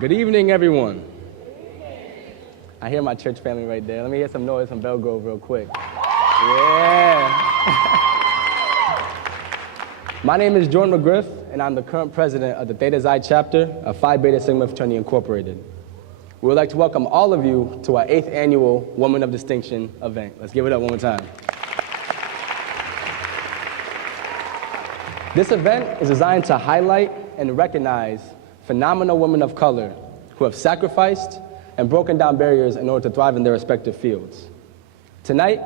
Good evening, everyone. I hear my church family right there. Let me hear some noise from Belgrove real quick. Yeah. My name is Jordan McGriff, and I'm the current president of the Theta Xi chapter of Phi Beta Sigma Fraternity Incorporated. We would like to welcome all of you to our 8th annual Woman of Distinction event. Let's give it up one more time. This event is designed to highlight and recognize phenomenal women of color who have sacrificed and broken down barriers in order to thrive in their respective fields. Tonight,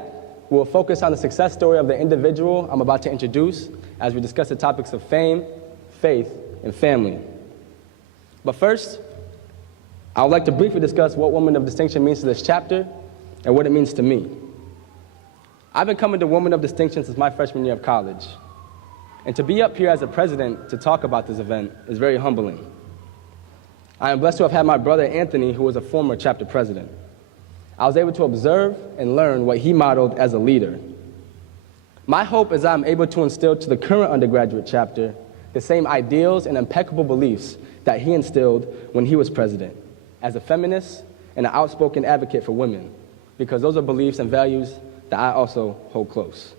we will focus on the success story of the individual I'm about to introduce as we discuss the topics of fame, faith, and family. But first, I would like to briefly discuss what Woman of Distinction means to this chapter and what it means to me. I've been coming to Woman of Distinction since my freshman year of college. And to be up here as a president to talk about this event is very humbling. I am blessed to have had my brother Anthony, who was a former chapter president. I was able to observe and learn what he modeled as a leader. My hope is I'm able to instill to the current undergraduate chapter the same ideals and impeccable beliefs that he instilled when he was president, as a feminist and an outspoken advocate for women, because those are beliefs and values that I also hold close.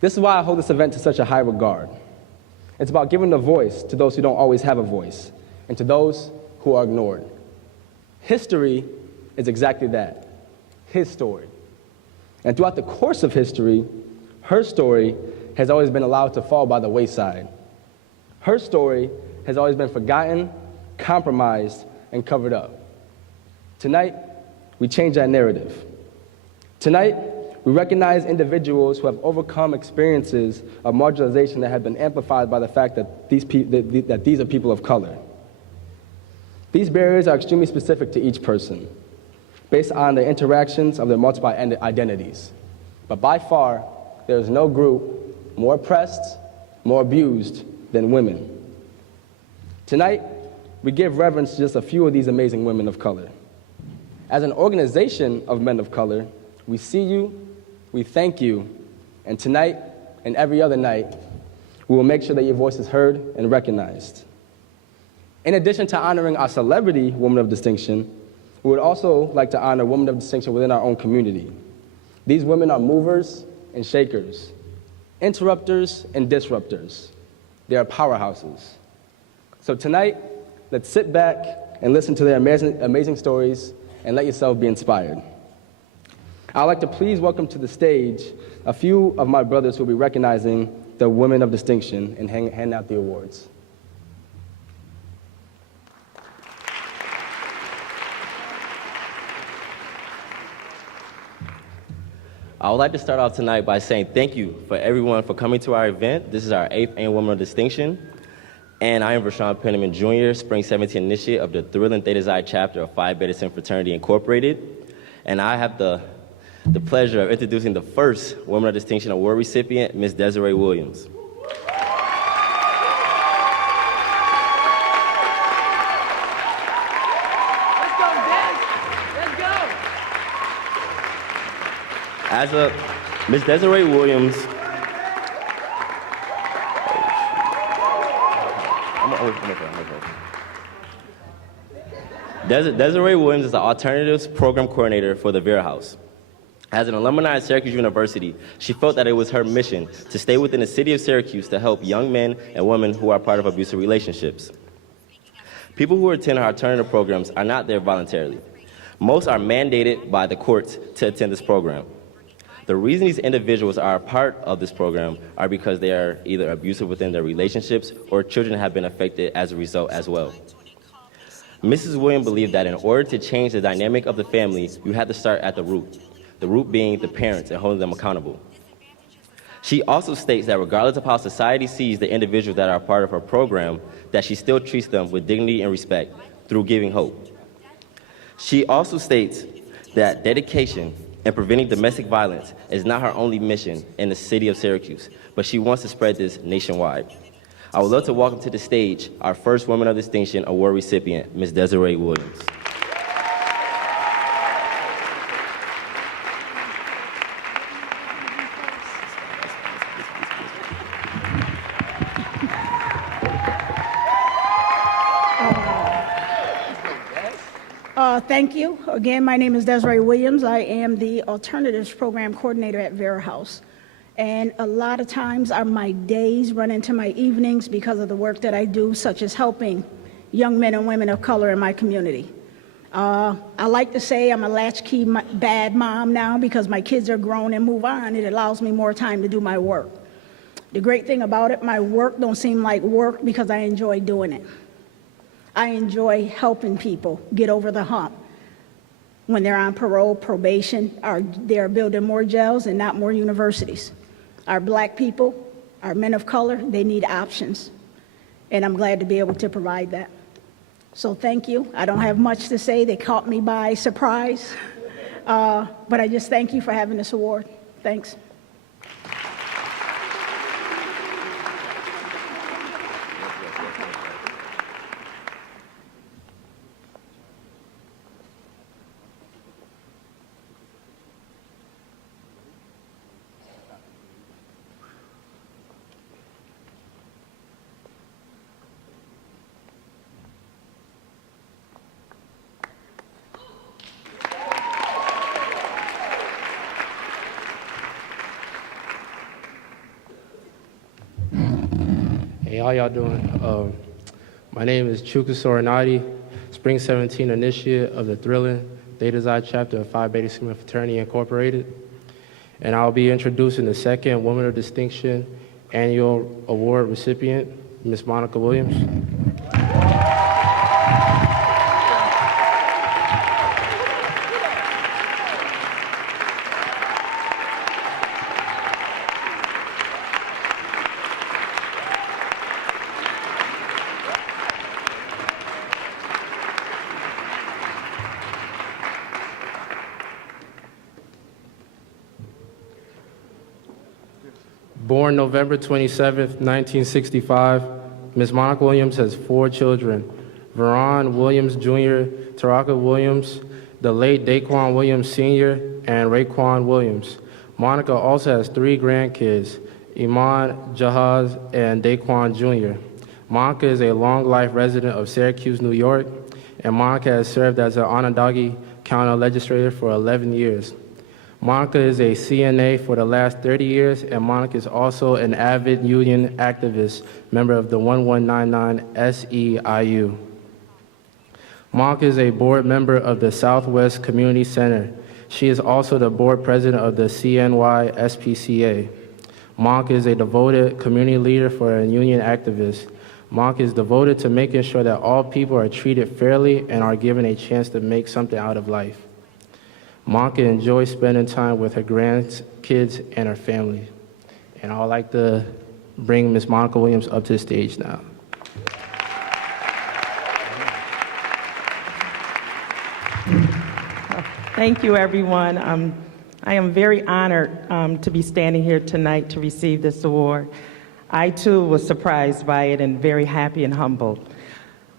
This is why I hold this event to such a high regard. It's about giving a voice to those who don't always have a voice, and to those who are ignored. History is exactly that, his story. And throughout the course of history, her story has always been allowed to fall by the wayside. Her story has always been forgotten, compromised, and covered up. Tonight, we change that narrative. Tonight, we recognize individuals who have overcome experiences of marginalization that have been amplified by the fact that these are people of color. These barriers are extremely specific to each person, based on the interactions of their multiple identities. But by far, there is no group more oppressed, more abused than women. Tonight, we give reverence to just a few of these amazing women of color. As an organization of men of color, we see you, we thank you, and tonight and every other night, we will make sure that your voice is heard and recognized. In addition to honoring our celebrity Woman of Distinction, we would also like to honor Women of Distinction within our own community. These women are movers and shakers, interrupters and disruptors. They are powerhouses. So tonight, let's sit back and listen to their amazing stories and let yourself be inspired. I'd like to please welcome to the stage a few of my brothers who will be recognizing the Women of Distinction and hand out the awards. I would like to start off tonight by saying thank you for everyone for coming to our event. This is our 8th annual Woman of Distinction. And I am Rashawn Penniman Jr., Spring 17 Initiate of the Thrilling Theta Xi chapter of Phi Beta Sigma Fraternity Incorporated. And I have the pleasure of introducing the first Woman of Distinction Award recipient, Ms. Desiree Williams. Ms. Desiree Williams, Desiree Williams is the Alternatives Program Coordinator for the Vera House. As an alumni at Syracuse University, she felt that it was her mission to stay within the city of Syracuse to help young men and women who are part of abusive relationships. People who attend our alternative programs are not there voluntarily. Most are mandated by the courts to attend this program. The reason these individuals are a part of this program are because they are either abusive within their relationships or children have been affected as a result as well. Mrs. Williams believed that in order to change the dynamic of the family, you have to start at the root being the parents and holding them accountable. She also states that regardless of how society sees the individuals that are a part of her program, that she still treats them with dignity and respect through giving hope. She also states that dedication and preventing domestic violence is not her only mission in the city of Syracuse, but she wants to spread this nationwide. I would love to welcome to the stage our first Woman of Distinction Award recipient, Ms. Desiree Williams. Thank you. Again, my name is Desiree Williams. I am the Alternatives Program Coordinator at Vera House. And a lot of times my days run into my evenings because of the work that I do, such as helping young men and women of color in my community. I like to say I'm a latchkey bad mom now because my kids are grown and move on. It allows me more time to do my work. The great thing about it, my work don't seem like work because I enjoy doing it. I enjoy helping people get over the hump when they're on parole, probation, or they're building more jails and not more universities. Our black people, our men of color, they need options. And I'm glad to be able to provide that. So thank you. I don't have much to say. They caught me by surprise. But I just thank you for having this award. Thanks. Hey, how y'all doing? My name is Chuka Sorinati, Spring 17 Initiate of the Thrilling Theta Xi chapter of Phi Beta Sigma Fraternity Incorporated. And I'll be introducing the second Woman of Distinction Annual Award recipient, Ms. Monica Williams. Born November 27, 1965, Ms. Monica Williams has 4 children: Veron Williams Jr., Taraka Williams, the late Daquan Williams Sr., and Raekwon Williams. Monica also has 3 grandkids, Iman, Jahaz, and Daquan Jr. Monica is a long-life resident of Syracuse, New York, and Monica has served as an Onondaga County legislator for 11 years. Monica is a CNA for the last 30 years, and Monica is also an avid union activist, member of the 1199 SEIU. Monica is a board member of the Southwest Community Center. She is also the board president of the CNY SPCA. Monica is a devoted community leader for a union activist. Monica is devoted to making sure that all people are treated fairly and are given a chance to make something out of life. Monica enjoys spending time with her grandkids and her family. And I would like to bring Ms. Monica Williams up to the stage now. Thank you, everyone. I am very honored to be standing here tonight to receive this award. I, too, was surprised by it and very happy and humbled.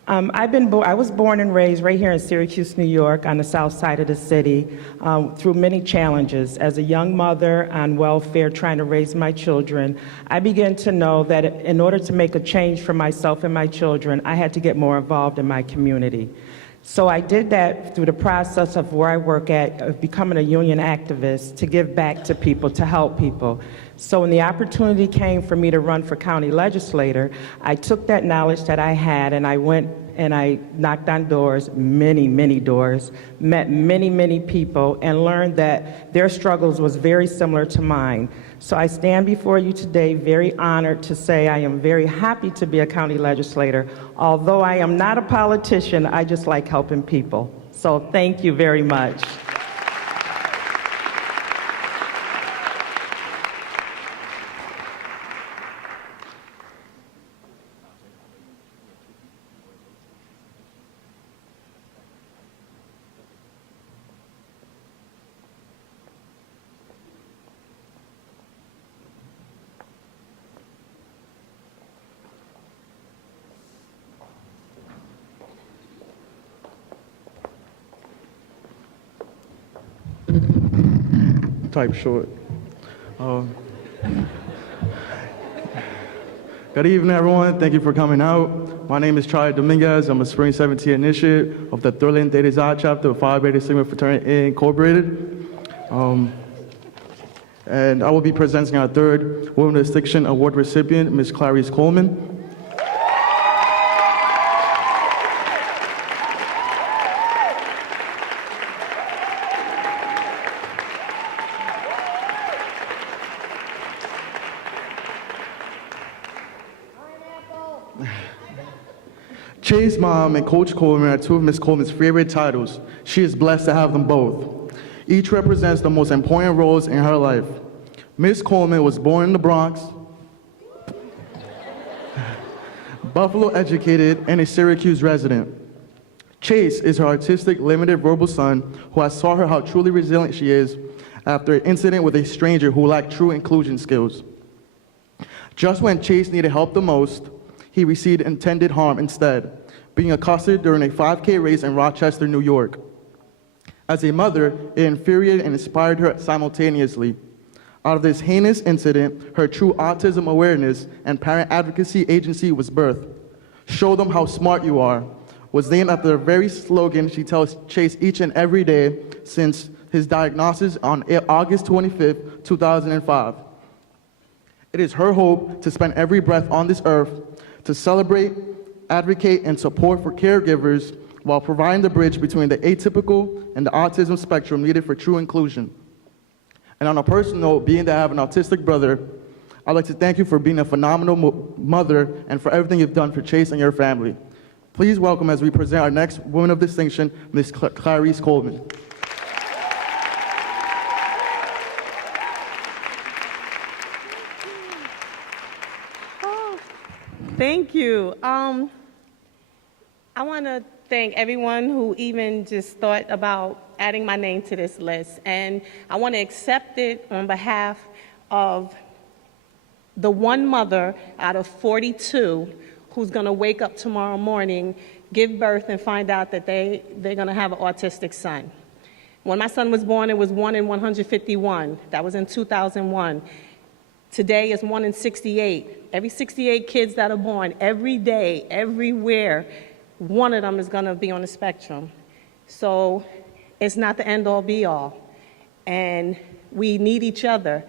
I was born and raised right here in Syracuse, New York, on the south side of the city, through many challenges. As a young mother on welfare trying to raise my children, I began to know that in order to make a change for myself and my children, I had to get more involved in my community. So I did that through the process of where I work at, of becoming a union activist, to give back to people, to help people. So when the opportunity came for me to run for county legislator, I took that knowledge that I had and I went and I knocked on doors, many, many doors, met many, many people, and learned that their struggles was very similar to mine. So I stand before you today very honored to say I am very happy to be a county legislator. Although I am not a politician, I just like helping people. So thank you very much. Type short. Good evening, everyone. Thank you for coming out. My name is Charlie Dominguez. I'm a Spring 17 initiate of the Thrilling Theta Xi chapter of Phi Beta Sigma Fraternity Incorporated. And I will be presenting our third Women of Distinction Award recipient, Ms. Clarice Coleman. Chase Mom and Coach Coleman are two of Ms. Coleman's favorite titles. She is blessed to have them both. Each represents the most important roles in her life. Ms. Coleman was born in the Bronx, Buffalo educated, and a Syracuse resident. Chase is her artistic, limited verbal son who has taught her how truly resilient she is after an incident with a stranger who lacked true inclusion skills. Just when Chase needed help the most, he received intended harm instead, being accosted during a 5K race in Rochester, New York. As a mother, it infuriated and inspired her simultaneously. Out of this heinous incident, her true autism awareness and parent advocacy agency was birthed. Show them how smart you are was named after the very slogan she tells Chase each and every day since his diagnosis on August 25th, 2005. It is her hope to spend every breath on this earth to celebrate, advocate, and support for caregivers while providing the bridge between the atypical and the autism spectrum needed for true inclusion. And on a personal note, being that I have an autistic brother, I'd like to thank you for being a phenomenal mother and for everything you've done for Chase and your family. Please welcome as we present our next Woman of Distinction, Ms. Clarice Coleman. Thank you. I want to thank everyone who even just thought about adding my name to this list. And I want to accept it on behalf of the one mother out of 42 who's going to wake up tomorrow morning, give birth, and find out that they're going to have an autistic son. When my son was born, it was 1 in 151. That was in 2001. Today is 1 in 68. Every 68 kids that are born, every day, everywhere, one of them is going to be on the spectrum. So it's not the end-all, be-all. And we need each other.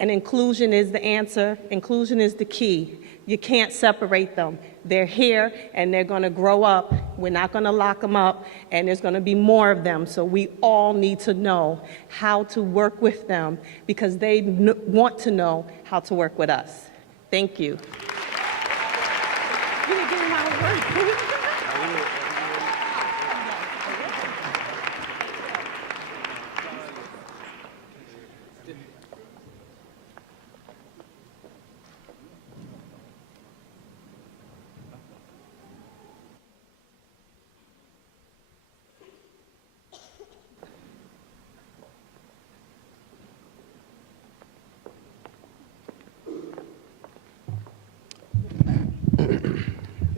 And inclusion is the answer. Inclusion is the key. You can't separate them. They're here, and they're going to grow up. We're not going to lock them up, and there's going to be more of them. So we all need to know how to work with them because they want to know how to work with us. Thank you. You didn't give me my word.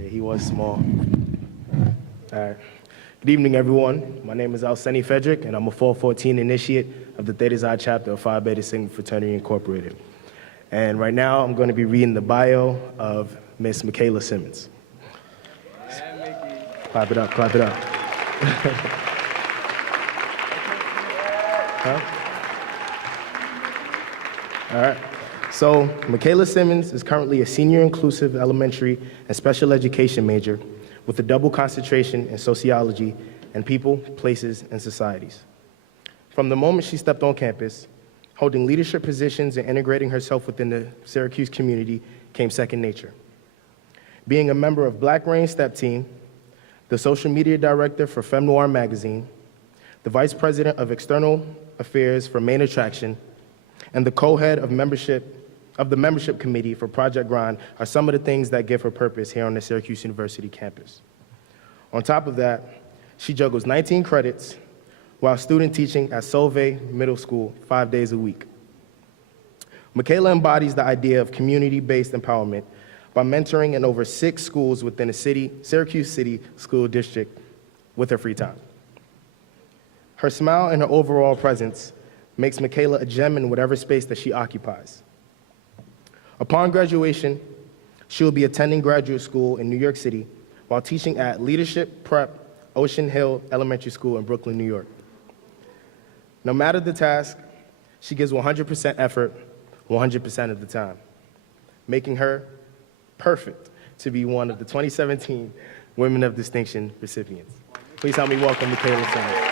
He was small. All right. Good evening, everyone. My name is Alseni Frederick, and I'm a 414 initiate of the Theta Xi chapter of Phi Beta Sigma Fraternity Incorporated. And right now, I'm going to be reading the bio of Miss Michaela Simmons. Clap it up, clap it up. Huh? All right. So, Michaela Simmons is currently a senior inclusive elementary and special education major with a double concentration in sociology and people, places, and societies. From the moment she stepped on campus, holding leadership positions and integrating herself within the Syracuse community came second nature. Being a member of Black Rain Step Team, the social media director for Femme Noir magazine, the vice president of external affairs for Main Attraction, and the co-head of the membership committee for Project Grind are some of the things that give her purpose here on the Syracuse University campus. On top of that, she juggles 19 credits while student teaching at Solvay Middle School 5 days a week. Michaela embodies the idea of community-based empowerment by mentoring in over 6 schools within the Syracuse City School District with her free time. Her smile and her overall presence makes Michaela a gem in whatever space that she occupies. Upon graduation, she will be attending graduate school in New York City while teaching at Leadership Prep Ocean Hill Elementary School in Brooklyn, New York. No matter the task, she gives 100% effort 100% of the time, making her perfect to be one of the 2017 Women of Distinction recipients. Please help me welcome Michaela Simmons.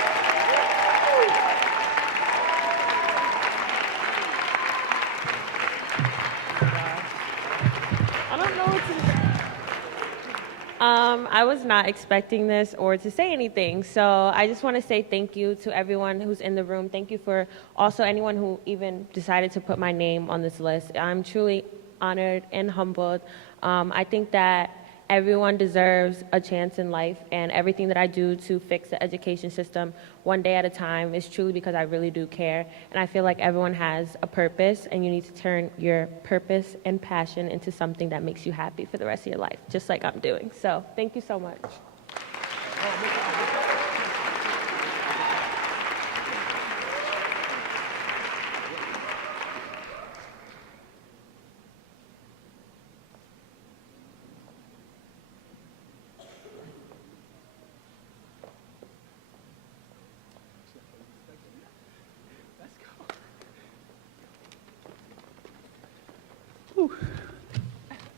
I was not expecting this or to say anything, so I just want to say thank you to everyone who's in the room. Thank you for also anyone who even decided to put my name on this list. I'm truly honored and humbled. I think that everyone deserves a chance in life, and everything that I do to fix the education system one day at a time is truly because I really do care. And I feel like everyone has a purpose, and you need to turn your purpose and passion into something that makes you happy for the rest of your life, just like I'm doing. So thank you so much.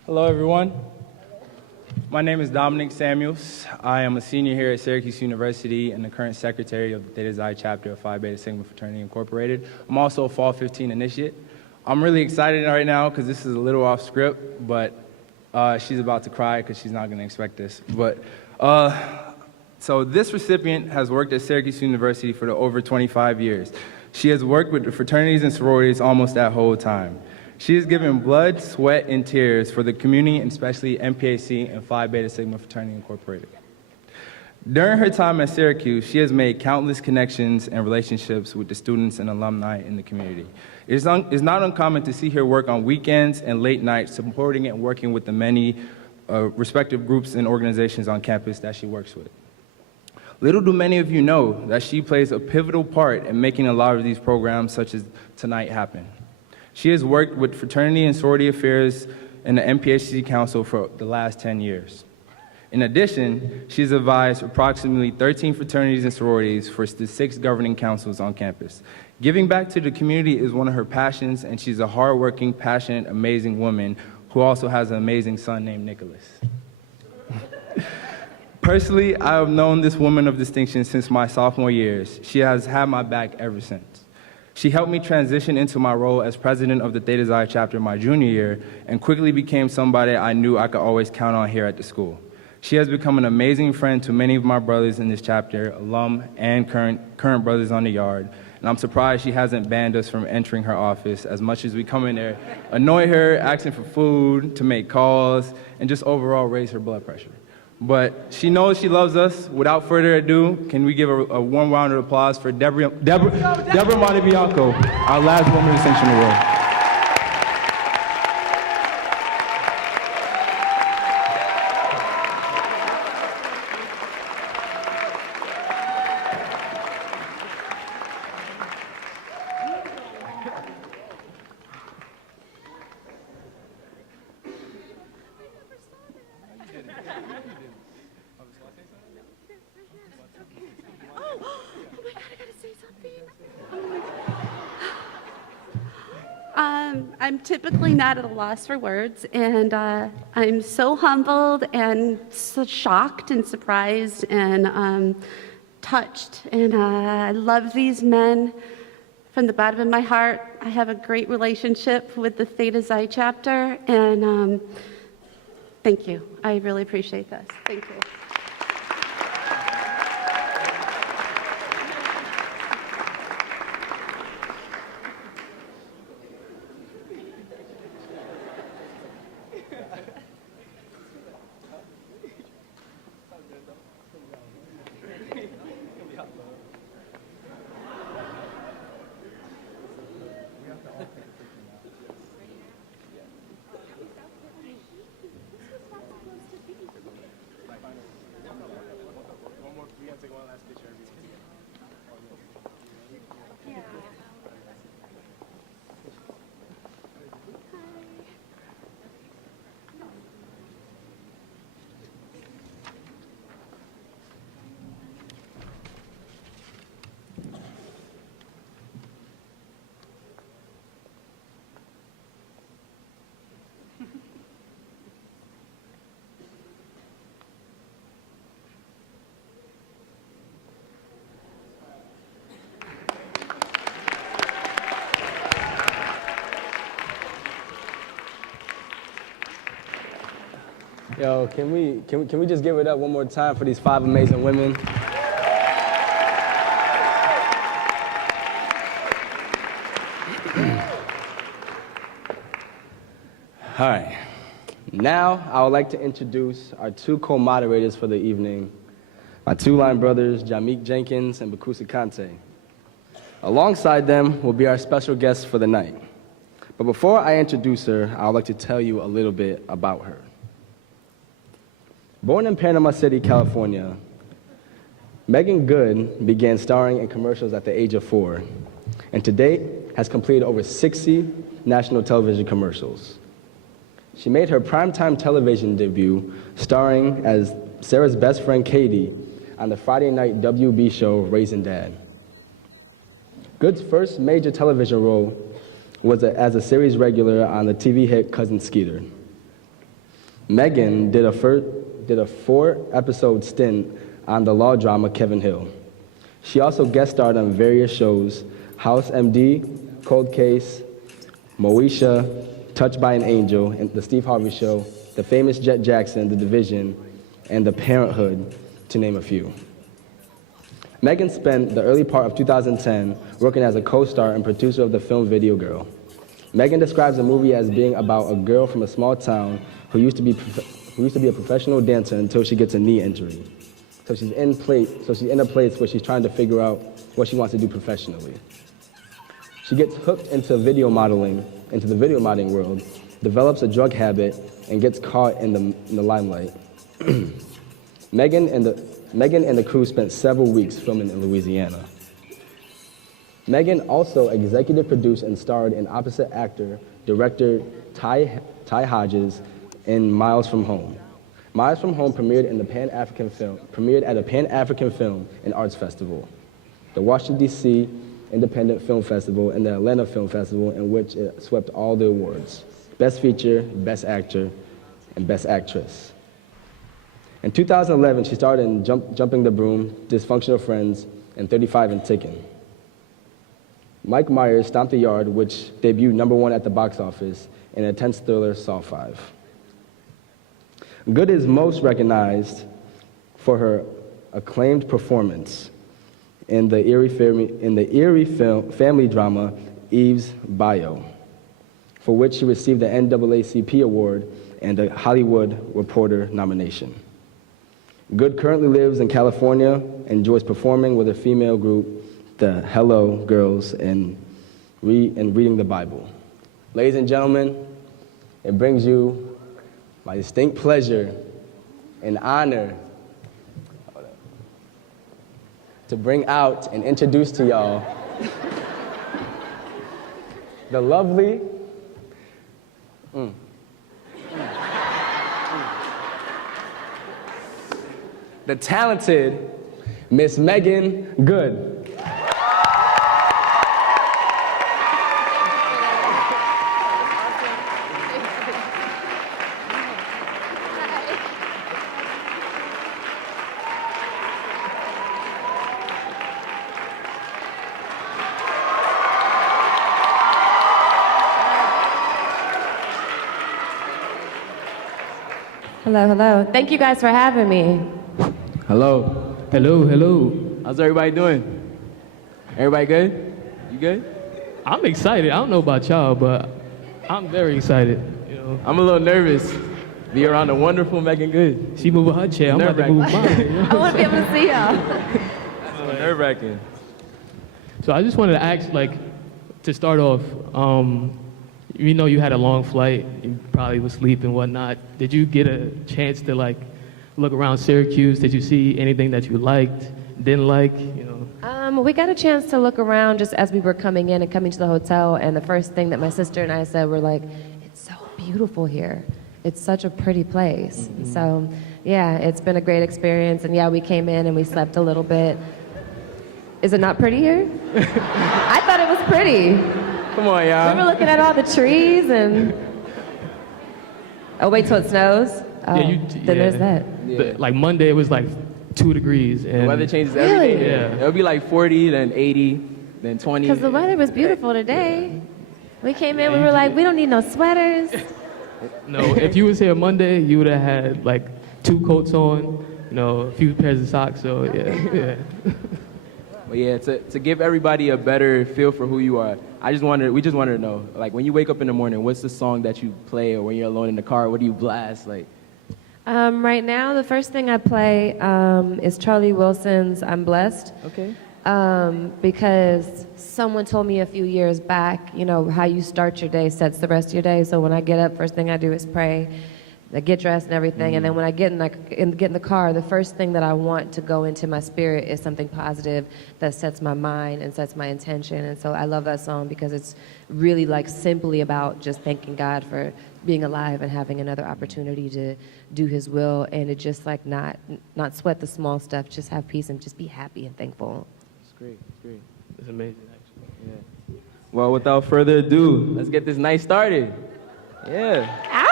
Hello, everyone. My name is Dominic Samuels. I am a senior here at Syracuse University and the current secretary of the Theta Xi chapter of Phi Beta Sigma Fraternity Incorporated. I'm also a Fall 15 initiate. I'm really excited right now because this is a little off script, but she's about to cry because she's not going to expect this. So this recipient has worked at Syracuse University for over 25 years. She has worked with the fraternities and sororities almost that whole time. She has given blood, sweat, and tears for the community, and especially MPAC and Phi Beta Sigma Fraternity Incorporated. During her time at Syracuse, she has made countless connections and relationships with the students and alumni in the community. It's not uncommon to see her work on weekends and late nights, supporting and working with the many respective groups and organizations on campus that she works with. Little do many of you know that she plays a pivotal part in making a lot of these programs, such as tonight, happen. She has worked with fraternity and sorority affairs in the MPHC Council for the last 10 years. In addition, she's advised approximately 13 fraternities and sororities for the 6 governing councils on campus. Giving back to the community is one of her passions, and she's a hardworking, passionate, amazing woman who also has an amazing son named Nicholas. Personally, I have known this woman of distinction since my sophomore years. She has had my back ever since. She helped me transition into my role as president of the Theta Xi chapter my junior year and quickly became somebody I knew I could always count on here at the school. She has become an amazing friend to many of my brothers in this chapter, alum and current brothers on the yard, and I'm surprised she hasn't banned us from entering her office as much as we come in there, annoy her, asking for food, to make calls, and just overall raise her blood pressure. But she knows she loves us. Without further ado, can we give a warm round of applause for Deborah Montebianco, our last Woman of Distinction Award. I'm typically not at a loss for words, and I'm so humbled and so shocked and surprised and touched. And I love these men from the bottom of my heart. I have a great relationship with the Theta Xi chapter, and thank you. I really appreciate this. Thank you. Yo, can we just give it up one more time for these 5 amazing women? All right. Now, I would like to introduce our 2 co-moderators for the evening, my 2 line brothers, Jamik Jenkins and Bakusa Kante. Alongside them will be our special guest for the night. But before I introduce her, I would like to tell you a little bit about her. Born in Panama City, California, Meagan Goode began starring in commercials at the age of 4, and to date has completed over 60 national television commercials. She made her primetime television debut starring as Sarah's best friend Katie on the Friday night WB show Raising Dad. Goode's first major television role was as a series regular on the TV hit Cousin Skeeter. Meagan did a 4-episode stint on the law drama Kevin Hill. She also guest starred on various shows, House MD, Cold Case, Moesha, Touched by an Angel, and The Steve Harvey Show, The Famous Jet Jackson, The Division, and The Parenthood, to name a few. Meagan spent the early part of 2010 working as a co-star and producer of the film Video Girl. Meagan describes the movie as being about a girl from a small town who used to be a professional dancer until she gets a knee injury. So she's in a place where she's trying to figure out what she wants to do professionally. She gets hooked into the video modeling world, develops a drug habit, and gets caught in the limelight. Meagan and the crew spent several weeks filming in Louisiana. Meagan also executive produced and starred in opposite actor, director Ty Hodges in Miles from Home. Miles from Home premiered at a Pan-African Film and Arts Festival, the Washington, D.C. Independent Film Festival, and the Atlanta Film Festival, in which it swept all the awards: Best Feature, Best Actor, and Best Actress. In 2011, she starred in Jumping the Broom, Dysfunctional Friends, and 35 and Ticking. Mike Myers Stomped the Yard, which debuted #1 at the box office, and a tense thriller, Saw 5. Goode is most recognized for her acclaimed performance in the eerie family drama Eve's Bio, for which she received the NAACP award and a Hollywood Reporter nomination. Goode currently lives in California, enjoys performing with a female group, the Hello Girls, and reading the Bible. Ladies and gentlemen, it brings you my distinct pleasure and honor to bring out and introduce to y'all the lovely, the talented Miss Meagan Goode. Hello, hello. Thank you guys for having me. Hello. Hello, hello. How's everybody doing? Everybody good? You good? I'm excited. I don't know about y'all, but I'm very excited. You know, I'm a little nervous. Be around the wonderful Meagan Goode. She moving her chair. I'm about to move mine. You know? I want to be able to see y'all. That's nerve-wracking. So I just wanted to ask, to start off, you know you had a long flight, you probably was asleep and whatnot. Did you get a chance to look around Syracuse? Did you see anything that you liked, didn't like, you know? We got a chance to look around just as we were coming in and coming to the hotel, and the first thing that my sister and I said were like, it's so beautiful here. It's such a pretty place. Mm-hmm. So yeah, it's been a great experience, and yeah, we came in and we slept a little bit. Is it not pretty here? I thought it was pretty. Come on, y'all. We were looking at all the trees and... Oh, wait till it snows? Oh, then there's that. Yeah. Monday, it was 2 degrees. And the weather changes every day. Yeah. It'll be 40, then 80, then 20. Because the weather was beautiful today. We came in, we were like, we don't need no sweaters. No, if you was here Monday, you would have had like 2 coats on, a few pairs of socks. So yeah. But yeah, to give everybody a better feel for who you are, we just wanted to know, like, when you wake up in the morning, what's the song that you play, or when you're alone in the car, what do you blast? Like, Right now, the first thing I play is Charlie Wilson's "I'm Blessed." okay. Because someone told me a few years back, how you start your day sets the rest of your day. So when I get up, first thing I do is pray. I get dressed and everything, and then when I get in the car, the first thing that I want to go into my spirit is something positive that sets my mind and sets my intention. And so I love that song because it's really like simply about just thanking God for being alive and having another opportunity to do His will, and to just like not sweat the small stuff, just have peace and just be happy and thankful. It's great. It's great. It's amazing, actually. Yeah. Well, without further ado, let's get this night started. Yeah. Ow!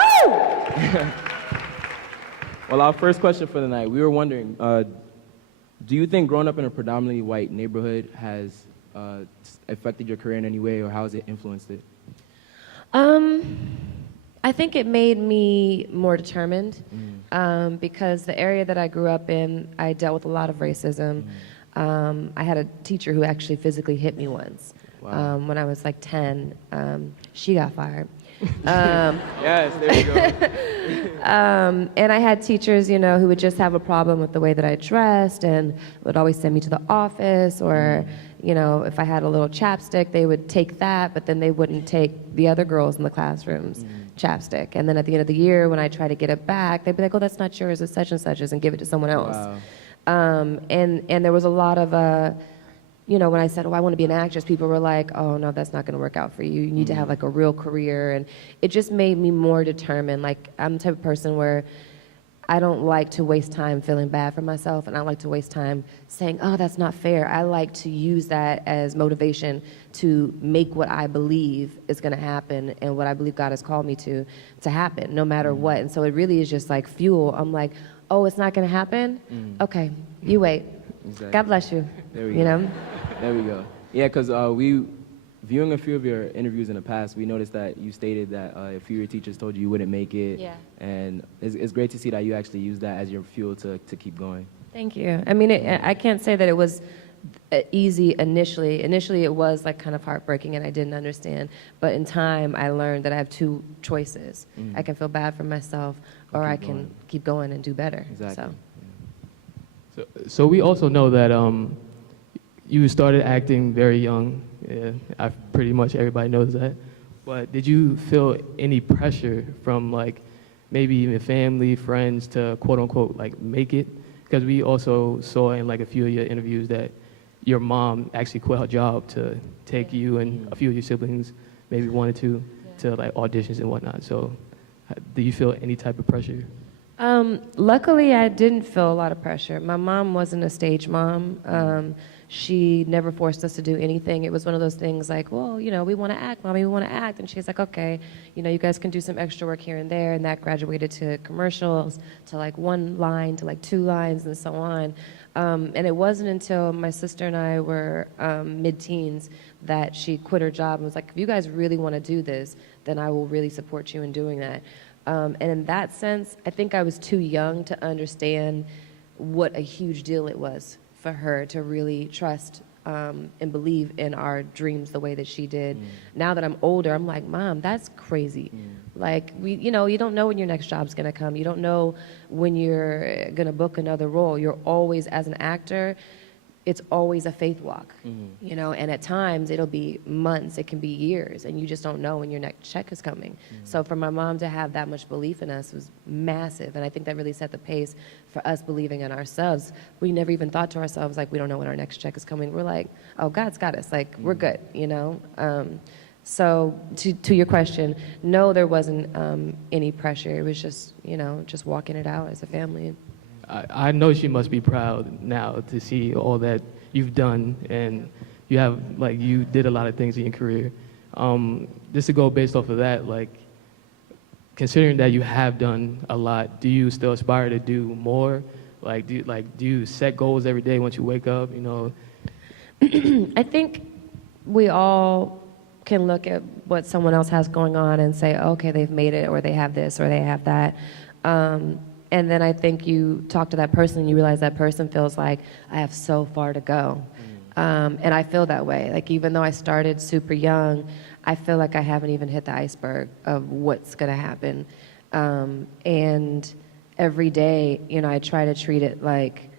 Well, our first question for the night, we were wondering, do you think growing up in a predominantly white neighborhood has affected your career in any way, or how has it influenced it? I think it made me more determined because the area that I grew up in, I dealt with a lot of racism. I had a teacher who actually physically hit me once. Wow. When I was like 10. She got fired. Yes, there you go. And I had teachers, who would just have a problem with the way that I dressed and would always send me to the office, or, if I had a little chapstick, they would take that, but then they wouldn't take the other girls in the classroom's chapstick. And then at the end of the year, when I try to get it back, they'd be like, oh, that's not yours, it's such and such's, and give it to someone else. Wow. And there was a lot of, when I said, I want to be an actress, people were like, oh, no, that's not going to work out for you. You need to have like a real career. And it just made me more determined. Like, I'm the type of person where I don't like to waste time feeling bad for myself, and I don't like to waste time saying, oh, that's not fair. I like to use that as motivation to make what I believe is going to happen and what I believe God has called me to happen, no matter what. And so it really is just like fuel. I'm like, oh, it's not going to happen? Okay, you wait. Exactly. God bless you. There we go. There we go. Yeah, because viewing a few of your interviews in the past, we noticed that you stated that a few of your teachers told you wouldn't make it. Yeah. And it's great to see that you actually use that as your fuel to keep going. Thank you. I mean, I can't say that it was easy initially. Initially, it was like kind of heartbreaking, and I didn't understand. But in time, I learned that I have 2 choices. I can feel bad for myself, or I can keep going and do better. Exactly. So we also know that you started acting very young. Yeah, pretty much everybody knows that. But did you feel any pressure from like maybe even family, friends to quote unquote like make it? Because we also saw in like a few of your interviews that your mom actually quit her job to take you and a few of your siblings, maybe 1 or 2, to like auditions and whatnot. So do you feel any type of pressure? Luckily, I didn't feel a lot of pressure. My mom wasn't a stage mom. She never forced us to do anything. It was one of those things like, well, we want to act, Mommy, we want to act. And she's like, okay, you guys can do some extra work here and there. And that graduated to commercials, to like 1 line, to like 2 lines, and so on. And it wasn't until my sister and I were mid-teens that she quit her job and was like, if you guys really want to do this, then I will really support you in doing that. And in that sense, I think I was too young to understand what a huge deal it was for her to really trust and believe in our dreams the way that she did. Now that I'm older, I'm like, Mom, that's crazy. Like, you don't know when your next job's gonna come. You don't know when you're gonna book another role. You're always, as an actor, it's always a faith walk, and at times it'll be months, it can be years, and you just don't know when your next check is coming. So for my mom to have that much belief in us was massive, and I think that really set the pace for us believing in ourselves. We never even thought to ourselves, like, we don't know when our next check is coming. We're like, oh, God's got us, like, we're good, So to your question, no, there wasn't any pressure. It was just, just walking it out as a family. I know she must be proud now to see all that you've done, and you did a lot of things in your career. Just to go based off of that, like, considering that you have done a lot, do you still aspire to do more? Like, do you set goals every day once you wake up? I think we all can look at what someone else has going on and say, okay, they've made it, or they have this, or they have that. And then I think you talk to that person and you realize that person feels like, I have so far to go. And I feel that way. Like, even though I started super young, I feel like I haven't even hit the iceberg of what's going to happen. And every day, I try to treat it like,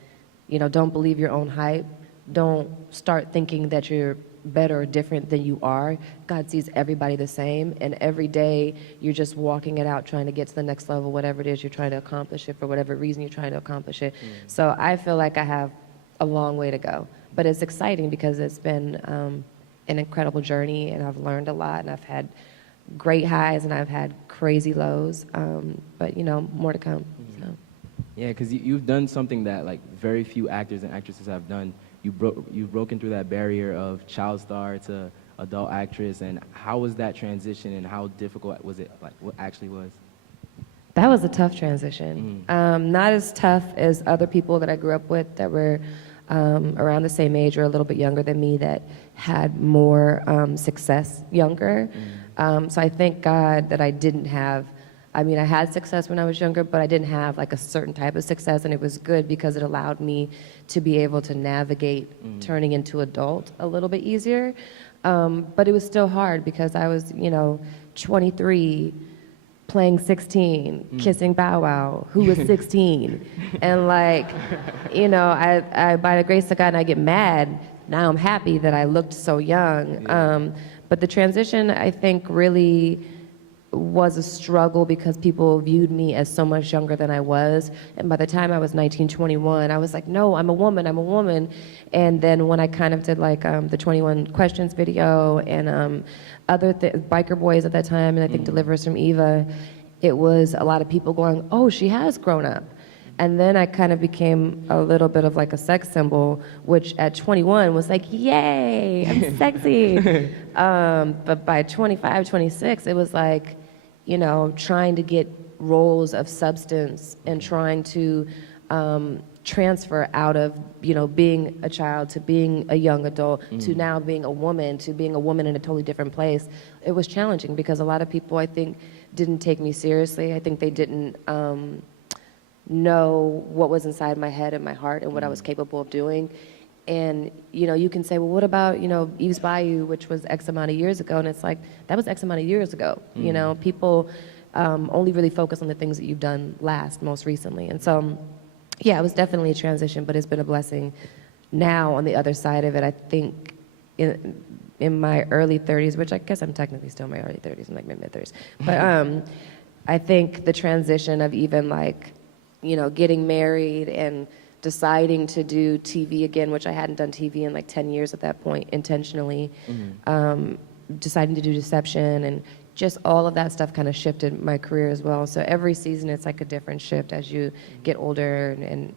don't believe your own hype. Don't start thinking that you're better or different than you are. God sees everybody the same, and every day you're just walking it out, trying to get to the next level, whatever it is you're trying to accomplish it, for whatever reason you're trying to accomplish it. So I feel like I have a long way to go, but it's exciting because it's been an incredible journey, and I've learned a lot, and I've had great highs and I've had crazy lows, but more to come. So. Yeah, because you've done something that like very few actors and actresses have done. You've broken through that barrier of child star to adult actress, and how was that transition, and how difficult was it, like what actually was? That was a tough transition. Not as tough as other people that I grew up with that were around the same age or a little bit younger than me that had more success younger. So I thank God that I didn't have, I had success when I was younger, but I didn't have like a certain type of success, and it was good because it allowed me to be able to navigate turning into adult a little bit easier. But it was still hard because I was, 23, playing 16, kissing Bow Wow, who was 16. And like, I by the grace of God, and I get mad, now I'm happy that I looked so young. But the transition, I think, really was a struggle because people viewed me as so much younger than I was. And by the time I was 19, 21, I was like, no, I'm a woman. And then when I kind of did like the 21 Questions video and other Biker Boys at that time, and I think Deliver Us from Eva, it was a lot of people going, oh, she has grown up. And then I kind of became a little bit of like a sex symbol, which at 21 was like, yay, I'm sexy. But by 25, 26, it was like, trying to get roles of substance and trying to transfer out of, being a child to being a young adult to now being a woman, to being a woman in a totally different place. It was challenging because a lot of people, I think, didn't take me seriously. I think they didn't know what was inside my head and my heart and what I was capable of doing. And, you can say, well, what about, Eve's Bayou, which was X amount of years ago? And it's like, that was X amount of years ago. People only really focus on the things that you've done most recently. And so, yeah, it was definitely a transition, but it's been a blessing. Now, on the other side of it, I think in my early 30s, which I guess I'm technically still in my early 30s, I'm like my mid-30s. But I think the transition of even like, getting married and deciding to do TV again, which I hadn't done TV in like 10 years at that point intentionally, deciding to do Deception, and just all of that stuff kind of shifted my career as well. So every season it's like a different shift as you get older and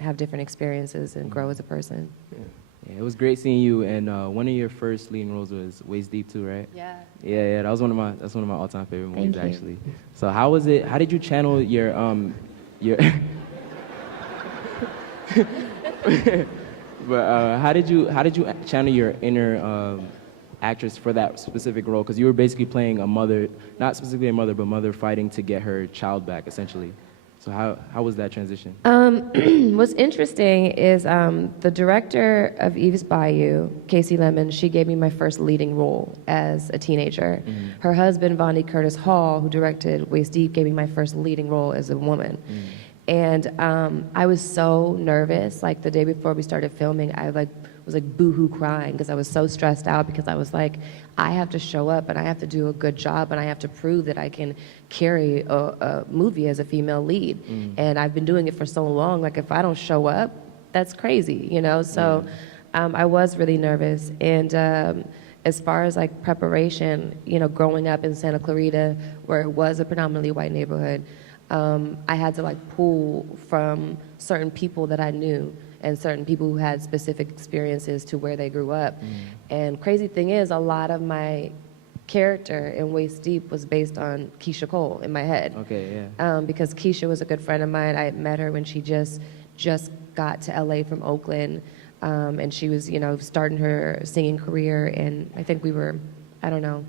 have different experiences and grow as a person. Yeah, it was great seeing you, and one of your first leading roles was Waist Deep too, right? Yeah. Yeah, that's one of my all-time favorite movies. Thank you. Actually. So how was it? How did you channel your but how did you channel your inner actress for that specific role? Because you were basically playing a mother, not specifically a mother, but mother fighting to get her child back, essentially. So how was that transition? What's interesting is the director of Eve's Bayou, Casey Lemon, she gave me my first leading role as a teenager. Her husband, Vonnie Curtis Hall, who directed Waist Deep, gave me my first leading role as a woman. And I was so nervous. Like the day before we started filming, I was like boohoo crying because I was so stressed out because I was like, I have to show up and I have to do a good job and I have to prove that I can carry a movie as a female lead. And I've been doing it for so long. Like if I don't show up, that's crazy, So I was really nervous. And as far as like preparation, growing up in Santa Clarita, where it was a predominantly white neighborhood, I had to like pull from certain people that I knew and certain people who had specific experiences to where they grew up. And crazy thing is, a lot of my character in Waist Deep was based on Keisha Cole in my head. Okay, yeah. Because Keisha was a good friend of mine. I met her when she just got to LA from Oakland, and she was, starting her singing career. And I think we were I don't know,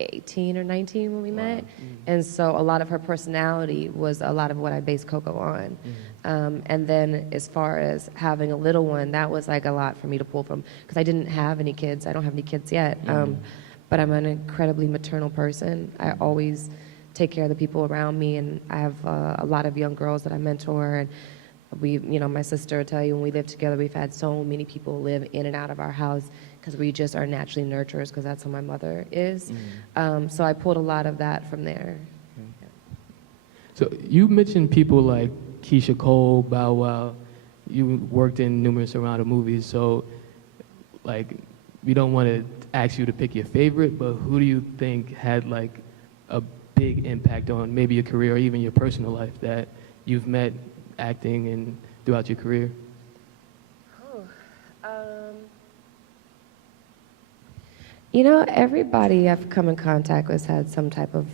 18 or 19 when we met. And so a lot of her personality was a lot of what I based Coco on. And then as far as having a little one, that was like a lot for me to pull from, because I didn't have any kids. I don't have any kids yet. But I'm an incredibly maternal person. I always take care of the people around me, and I have a lot of young girls that I mentor. And we, you know, my sister will tell you, when we lived together, we've had so many people live in and out of our house because we just are naturally nurturers, because that's how my mother is. So I pulled a lot of that from there. So you mentioned people like Keisha Cole, Bow Wow. You worked in numerous amount of movies, so like we don't want to ask you to pick your favorite, but who do you think had like a big impact on maybe your career or even your personal life that you've met acting and throughout your career? You know, everybody I've come in contact with has had some type of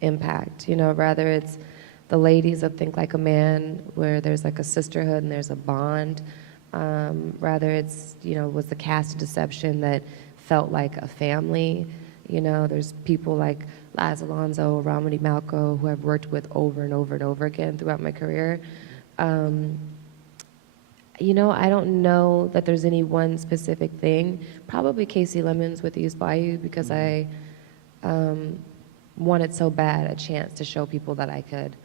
impact. You know, rather it's the ladies of Think Like a Man, where there's like a sisterhood and there's a bond. Rather it's, you know, was the cast of Deception that felt like a family. You know, there's people like Laz Alonso, Ramadi Malco, who I've worked with over and over and over again throughout my career. You know, I don't know that there's any one specific thing. Probably Casey Lemons with East Bayou, because I wanted so bad a chance to show people that I could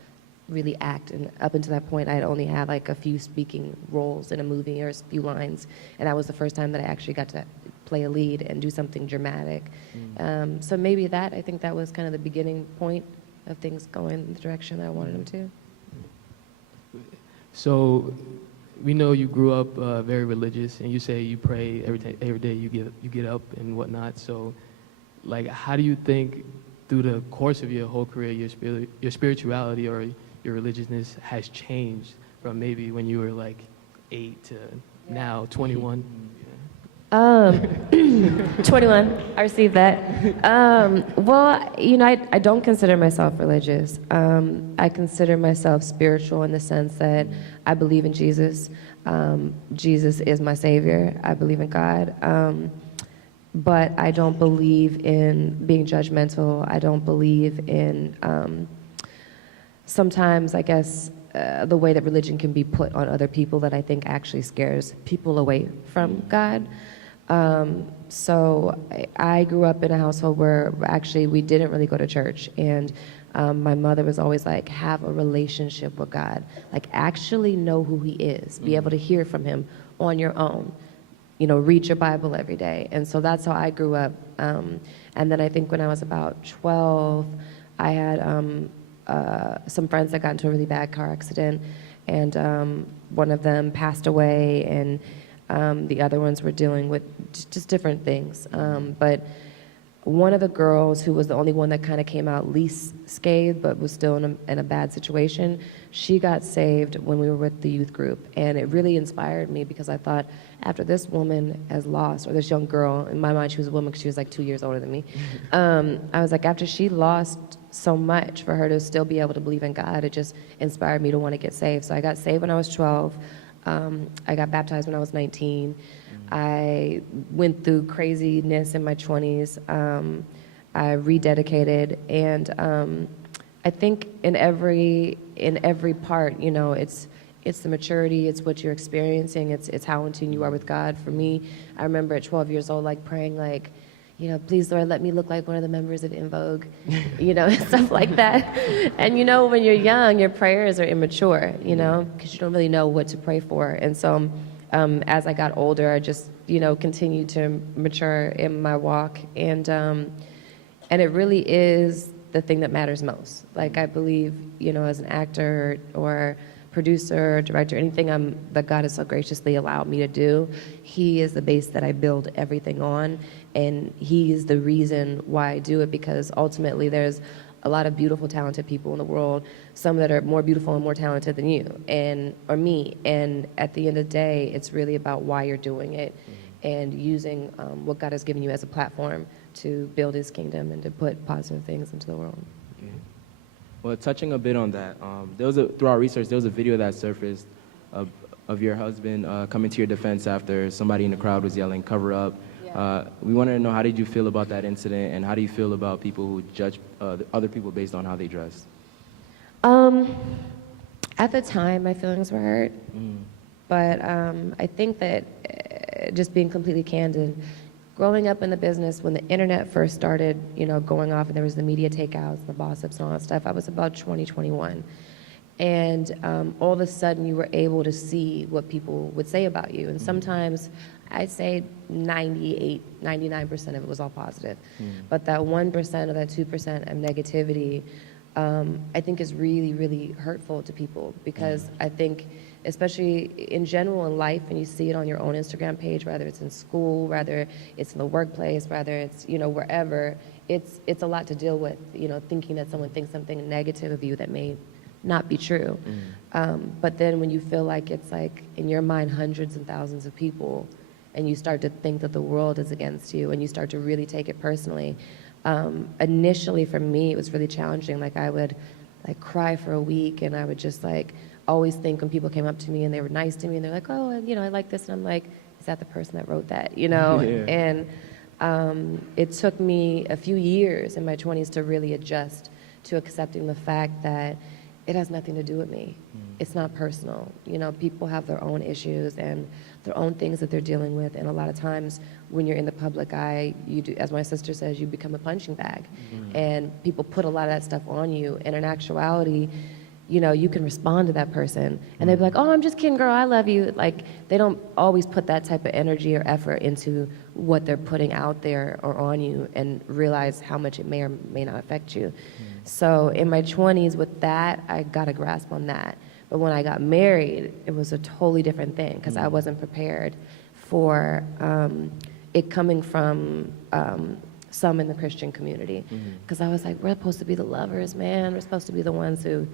really act. And up until that point, I had only had like a few speaking roles in a movie or a few lines. And that was the first time that I actually got to play a lead and do something dramatic. So maybe that, I think that was kind of the beginning point of things going in the direction that I wanted them to. So we know you grew up very religious, and you say you pray every day you get up and whatnot. So, like, how do you think through the course of your whole career, your spirituality or your religiousness has changed from maybe when you were like 8 to now 21? 21, I received that. Well, you know, I don't consider myself religious. I consider myself spiritual in the sense that I believe in Jesus. Jesus is my savior. I believe in God. But I don't believe in being judgmental. I don't believe in, sometimes, I guess, the way that religion can be put on other people that I think actually scares people away from God. So I grew up in a household where actually we didn't really go to church, and my mother was always like, have a relationship with God, like actually know who he is, be able to hear from him on your own, you know, read your Bible every day. And so that's how I grew up. And then I think when I was about 12, I had some friends that got into a really bad car accident, and one of them passed away, and the other ones were dealing with just different things. But one of the girls, who was the only one that kind of came out least scathed but was still in a bad situation, she got saved when we were with the youth group. And it really inspired me, because I thought, after this woman has lost, or this young girl, in my mind she was a woman because she was like 2 years older than me, I was like, after she lost so much, for her to still be able to believe in God, it just inspired me to want to get saved. So I got saved when I was 12. I got baptized when I was 19. I went through craziness in my 20s. I rededicated, and I think in every part, you know, it's the maturity, it's what you're experiencing, it's how in tune you are with God. For me, I remember at 12 years old, like praying, like, you know, please, Lord, let me look like one of the members of In Vogue, you know, stuff like that. And, you know, when you're young, your prayers are immature, you know, because you don't really know what to pray for. And so as I got older, I just, you know, continued to mature in my walk. And it really is the thing that matters most. Like, I believe, you know, as an actor or producer, director, anything that God has so graciously allowed me to do, he is the base that I build everything on, and he is the reason why I do it, because ultimately there's a lot of beautiful, talented people in the world, some that are more beautiful and more talented than you or me, and at the end of the day, it's really about why you're doing it and using what God has given you as a platform to build his kingdom and to put positive things into the world. Well, touching a bit on that, through our research, there was a video that surfaced of your husband coming to your defense after somebody in the crowd was yelling, "Cover up." We wanted to know, how did you feel about that incident, and how do you feel about people who judge other people based on how they dress? At the time, my feelings were hurt, but I think that just being completely candid, growing up in the business when the internet first started, going off, and there was the media takeouts, the boss-ups, and all that stuff, I was about 20, 21. And all of a sudden, you were able to see what people would say about you. And sometimes, I'd say 98, 99% of it was all positive. But that 1% or that 2% of negativity, I think is really, really hurtful to people, because I think, especially in general in life, and you see it on your own Instagram page, whether it's in school, whether it's in the workplace, whether it's, wherever, it's a lot to deal with, thinking that someone thinks something negative of you that may not be true. But then when you feel like it's like, in your mind, hundreds and thousands of people, and you start to think that the world is against you, and you start to really take it personally, initially for me, it was really challenging. Like, I would cry for a week, and I would just always think when people came up to me and they were nice to me and they're like, oh, I like this, and I'm like, is that the person that wrote that, Yeah. And it took me a few years in my 20s to really adjust to accepting the fact that it has nothing to do with me. It's not personal. People have their own issues and their own things that they're dealing with, and a lot of times when you're in the public eye, you do, as my sister says, you become a punching bag, and people put a lot of that stuff on you, and in actuality, you can respond to that person, and they'd be like, oh, I'm just kidding, girl, I love you. Like, they don't always put that type of energy or effort into what they're putting out there or on you, and realize how much it may or may not affect you. So in my 20s with that, I got a grasp on that. But when I got married, it was a totally different thing, because I wasn't prepared for it coming from some in the Christian community. Because I was like, we're supposed to be the lovers, man. We're supposed to be the ones who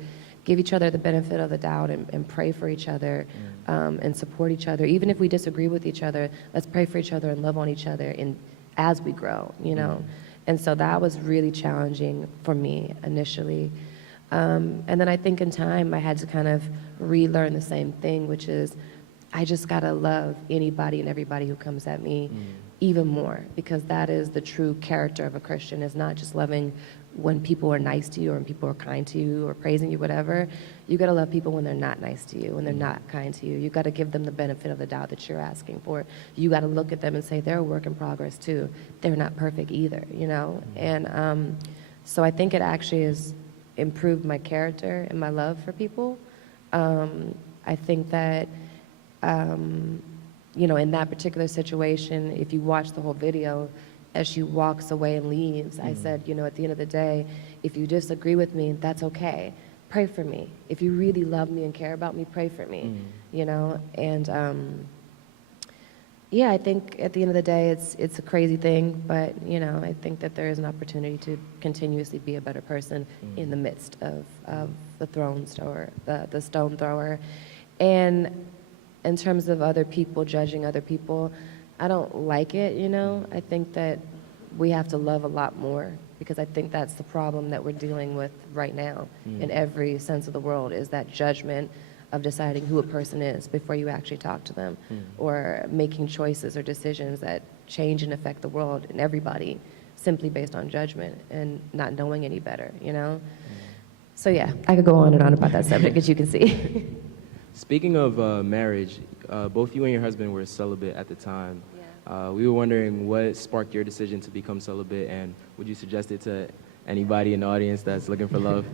give each other the benefit of the doubt, and pray for each other, and support each other. Even if we disagree with each other, let's pray for each other and love on each other as we grow, And so that was really challenging for me initially. And then I think in time I had to kind of relearn the same thing, which is I just gotta love anybody and everybody who comes at me even more, because that is the true character of a Christian, is not just loving when people are nice to you or when people are kind to you or praising you, whatever. You gotta love people when they're not nice to you, when they're not kind to you. You gotta give them the benefit of the doubt that you're asking for. You gotta look at them and say, they're a work in progress too. They're not perfect either, And so I think it actually has improved my character and my love for people. I think that, in that particular situation, if you watch the whole video, as she walks away and leaves, I said, at the end of the day, if you disagree with me, that's okay. Pray for me. If you really love me and care about me, pray for me, And yeah, I think at the end of the day, it's a crazy thing, but I think that there is an opportunity to continuously be a better person in the midst of the the stone thrower. And in terms of other people judging other people, I don't like it, I think that we have to love a lot more, because I think that's the problem that we're dealing with right now in every sense of the world, is that judgment of deciding who a person is before you actually talk to them, or making choices or decisions that change and affect the world and everybody simply based on judgment and not knowing any better, So yeah, I could go on and on about that subject, as you can see. Speaking of marriage, both you and your husband were celibate at the time. We were wondering what sparked your decision to become celibate, and would you suggest it to anybody in the audience that's looking for love?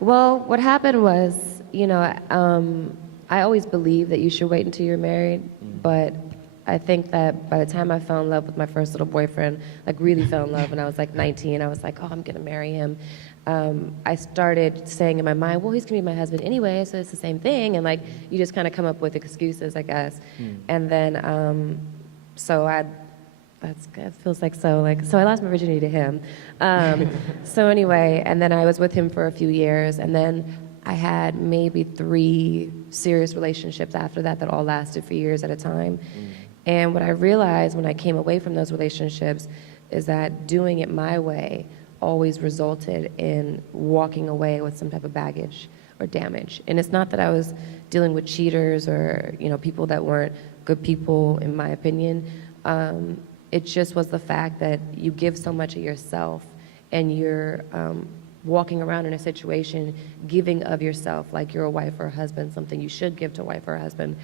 Well, what happened was, I always believed that you should wait until you're married, but I think that by the time I fell in love with my first little boyfriend, really fell in love when I was 19, I was like, oh, I'm gonna marry him. I started saying in my mind, well, he's gonna be my husband anyway, so it's the same thing, and you just kind of come up with excuses, I guess. And then, it feels so I lost my virginity to him. So anyway, and then I was with him for a few years, and then I had maybe 3 serious relationships after that all lasted for years at a time. And what I realized when I came away from those relationships is that doing it my way always resulted in walking away with some type of baggage, or damage. And it's not that I was dealing with cheaters or, people that weren't good people, in my opinion. It just was the fact that you give so much of yourself and you're walking around in a situation giving of yourself, like you're a wife or a husband, something you should give to a wife or a husband.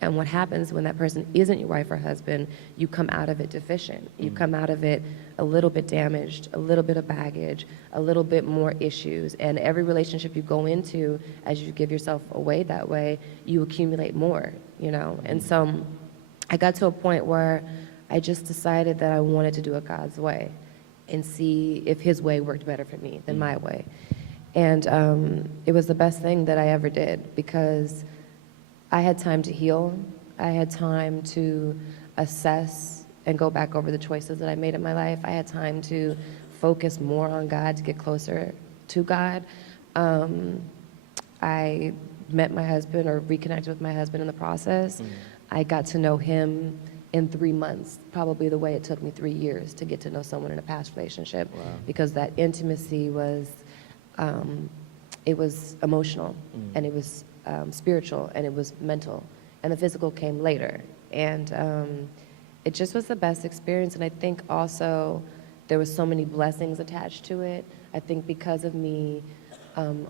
And what happens when that person isn't your wife or husband, you come out of it deficient. You come out of it a little bit damaged, a little bit of baggage, a little bit more issues. And every relationship you go into, as you give yourself away that way, you accumulate more, And so I got to a point where I just decided that I wanted to do it God's way and see if his way worked better for me than my way. And it was the best thing that I ever did, because I had time to heal. I had time to assess and go back over the choices that I made in my life. I had time to focus more on God, to get closer to God. I met my husband, or reconnected with my husband in the process. I got to know him in 3 months, probably the way it took me 3 years to get to know someone in a past relationship. Wow. Because that intimacy was, it was emotional, and it was spiritual, and it was mental, and the physical came later. And it just was the best experience. And I think also there was so many blessings attached to it. I think because of me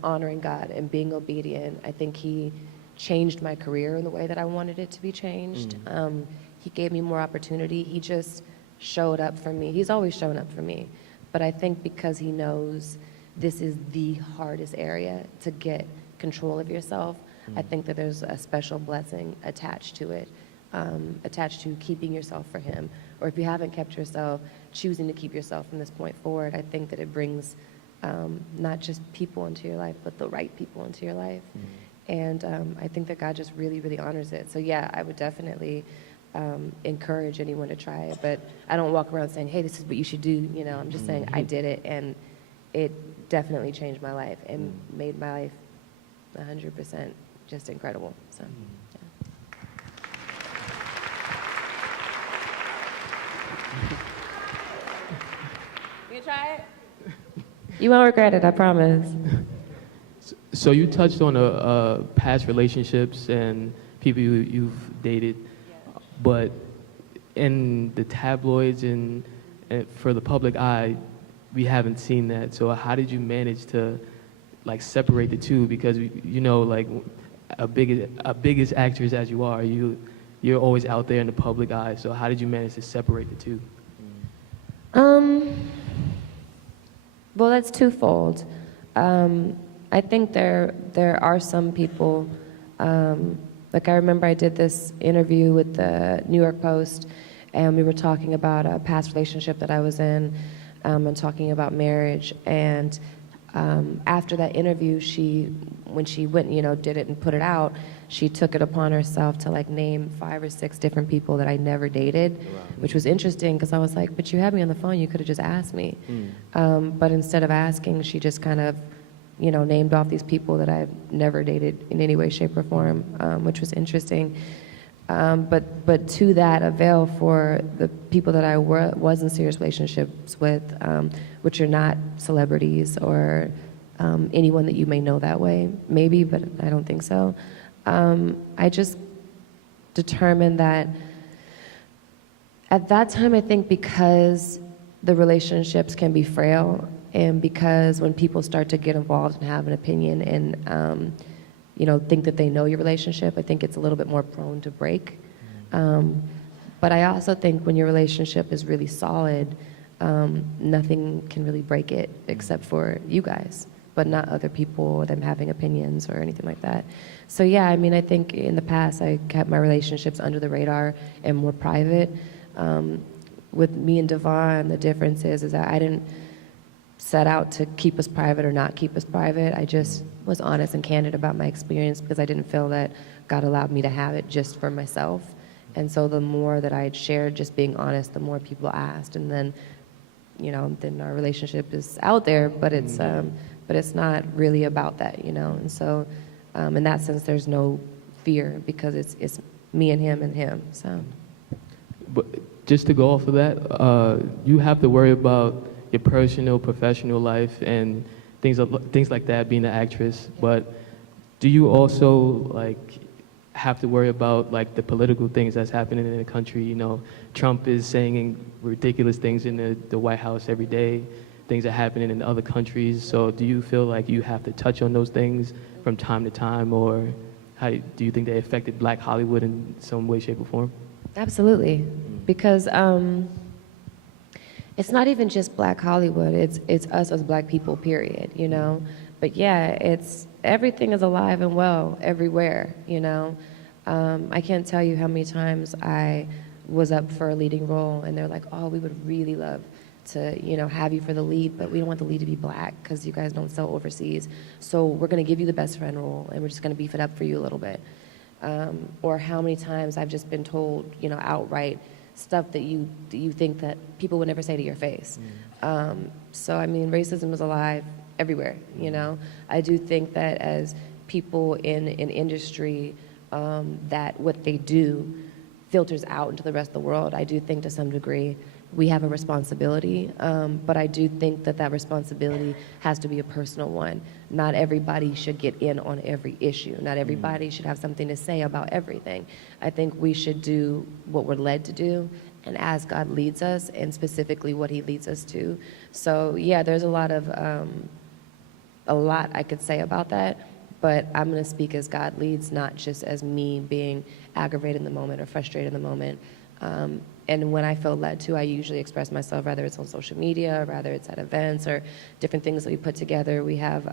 honoring God and being obedient, I think he changed my career in the way that I wanted it to be changed. He gave me more opportunity. He just showed up for me. He's always shown up for me. But I think because he knows this is the hardest area to get control of yourself, I think that there's a special blessing attached to it, attached to keeping yourself for him. Or if you haven't kept yourself, choosing to keep yourself from this point forward, I think that it brings not just people into your life, but the right people into your life. And I think that God just really, really honors it. So yeah, I would definitely encourage anyone to try it. But I don't walk around saying, hey, this is what you should do. I'm just saying I did it, and it definitely changed my life and made my life 100% just incredible. So, yeah. You gonna try it? You won't regret it, I promise. So you touched on past relationships and people you've dated, but in the tabloids and for the public eye, we haven't seen that. So how did you manage to separate the two? Because a biggest actress as you are, you're always out there in the public eye. So how did you manage to separate the two? Well, that's twofold. I think there are some people, I remember I did this interview with the New York Post, and we were talking about a past relationship that I was in, and talking about marriage. And after that interview, when she went, did it and put it out, she took it upon herself to name 5 or 6 different people that I never dated, which was interesting because I was like, but you had me on the phone, you could have just asked me. But instead of asking, she just kind of, named off these people that I've never dated in any way, shape, or form, which was interesting. But to that avail for the people that I was in serious relationships with, which are not celebrities or anyone that you may know that way, maybe, but I don't think so. I just determined that at that time, I think because the relationships can be frail, and because when people start to get involved and have an opinion and think that they know your relationship, I think it's a little bit more prone to break. But I also think when your relationship is really solid, nothing can really break it except for you guys, but not other people or them having opinions or anything like that. So yeah, I think in the past I kept my relationships under the radar and more private. With me and Devon, the difference is that I didn't set out to keep us private or not keep us private. I just was honest and candid about my experience because I didn't feel that God allowed me to have it just for myself. And so the more that I had shared just being honest, the more people asked. And then, then our relationship is out there, but it's not really about that, And so in that sense, there's no fear because it's me and him, so. But just to go off of that, you have to worry about your personal, professional life and things like that, being an actress. But do you also like have to worry about like the political things that's happening in the country? You know, Trump is saying ridiculous things in the White House every day, things are happening in other countries. So do you feel like you have to touch on those things from time to time, or how do you think they affected Black Hollywood in some way, shape, or form? Absolutely, because it's not even just Black Hollywood. It's us as Black people, period. You know, but yeah, it's everything is alive and well everywhere. You know, I can't tell you how many times I was up for a leading role, and they're like, "Oh, we would really love to, you know, have you for the lead, but we don't want the lead to be Black because you guys don't sell overseas. So we're going to give you the best friend role, and we're just going to beef it up for you a little bit." Or how many times I've just been told, you know, outright stuff that you think that people would never say to your face. So I mean, racism is alive everywhere. You know, I do think that as people in an industry, that what they do filters out into the rest of the world. I do think to some degree we have a responsibility, but I do think that that responsibility has to be a personal one. Not everybody should get in on every issue. Not everybody should have something to say about everything. I think we should do what we're led to do and as God leads us, and specifically what he leads us to. So yeah, there's a lot I could say about that, but I'm gonna speak as God leads, not just as me being aggravated in the moment or frustrated in the moment. And when I feel led to, I usually express myself, whether it's on social media, whether it's at events or different things that we put together. We have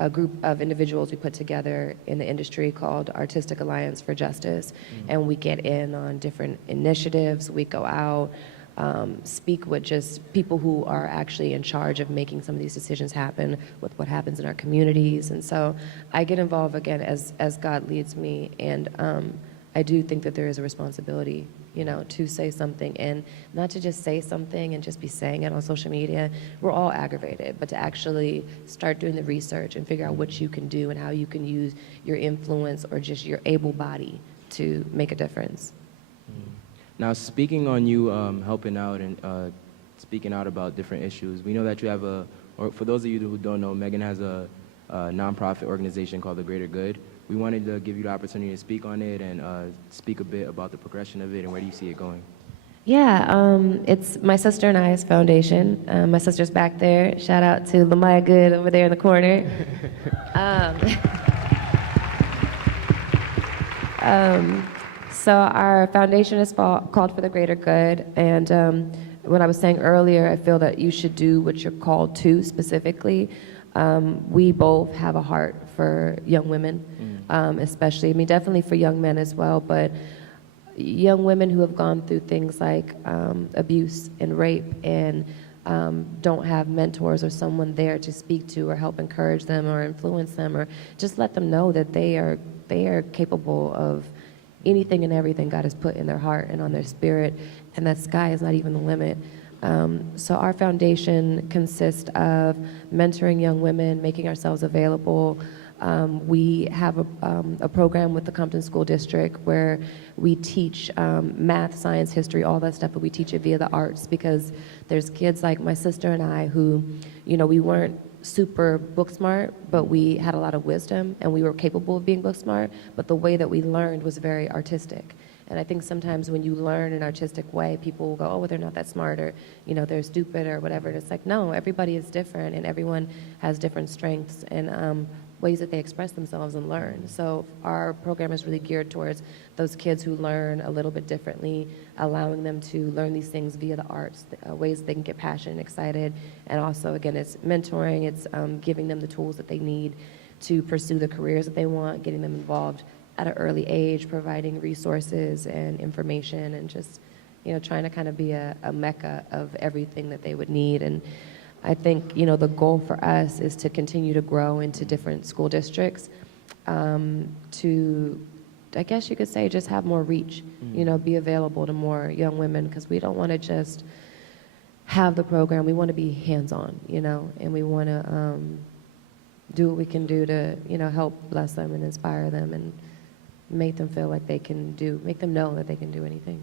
a group of individuals we put together in the industry called Artistic Alliance for Justice, and we get in on different initiatives. We go out, speak with just people who are actually in charge of making some of these decisions happen with what happens in our communities. And so I get involved again as God leads me, and I do think that there is a responsibility, you know, to say something, and not to just say something and just be saying it on social media. We're all aggravated, but to actually start doing the research and figure out what you can do and how you can use your influence or just your able body to make a difference. Now, speaking on you helping out and speaking out about different issues, we know that you have or for those of you who don't know, Meagan has a nonprofit organization called The Greater Good. We wanted to give you the opportunity to speak on it and speak a bit about the progression of it and where do you see it going? Yeah, it's my sister and I's foundation. My sister's back there. Shout out to Meagan Goode over there in the corner. So our foundation is called For the Greater Good, and what I was saying earlier, I feel that you should do what you're called to specifically. We both have a heart for young women, especially, I mean, definitely for young men as well, but young women who have gone through things like abuse and rape and don't have mentors or someone there to speak to or help encourage them or influence them or just let them know that they are capable of anything and everything God has put in their heart and on their spirit, and that sky is not even the limit. So our foundation consists of mentoring young women, making ourselves available. We have a program with the Compton School District where we teach math, science, history, all that stuff, but we teach it via the arts because there's kids like my sister and I who, you know, we weren't super book smart, but we had a lot of wisdom and we were capable of being book smart, but the way that we learned was very artistic. And I think sometimes when you learn an artistic way, people will go, oh, well, they're not that smart, or, you know, they're stupid or whatever. And it's like, no, everybody is different and everyone has different strengths and ways that they express themselves and learn. So our program is really geared towards those kids who learn a little bit differently, allowing them to learn these things via the arts, ways they can get passionate and excited. And also, again, it's mentoring, it's giving them the tools that they need to pursue the careers that they want, getting them involved at an early age, providing resources and information, and just, you know, trying to kind of be a mecca of everything that they would need. And I think, you know, the goal for us is to continue to grow into different school districts, to, I guess you could say, just have more reach, you know, be available to more young women, because we don't want to just have the program. We want to be hands-on, you know, and we want to do what we can do to, you know, help bless them and inspire them and make them feel like they can do, make them know that they can do anything.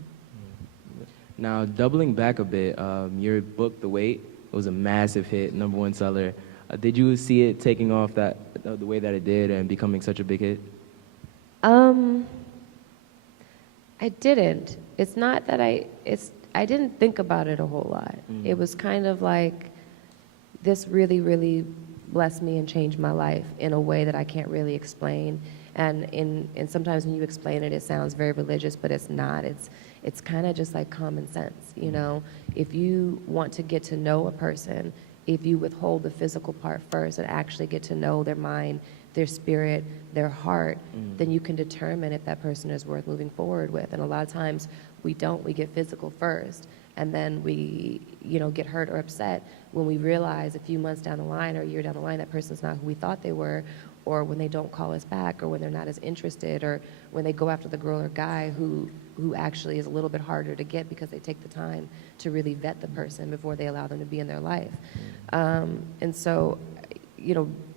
Now, doubling back a bit, your book, The Wait, was a massive hit, #1 seller. Did you see it taking off the way that it did and becoming such a big hit? I didn't. It's not that I didn't think about it a whole lot. It was kind of like, this really, really blessed me and changed my life in a way that I can't really explain. And sometimes when you explain it, it sounds very religious, but it's not. It's kind of just like common sense, you know? If you want to get to know a person, if you withhold the physical part first and actually get to know their mind, their spirit, their heart, then you can determine if that person is worth moving forward with. And a lot of times we don't. We get physical first, and then we, get hurt or upset when we realize a few months down the line or a year down the line that person's not who we thought they were, or when they don't call us back, or when they're not as interested, or when they go after the girl or guy who actually is a little bit harder to get because they take the time to really vet the person before they allow them to be in their life. And so,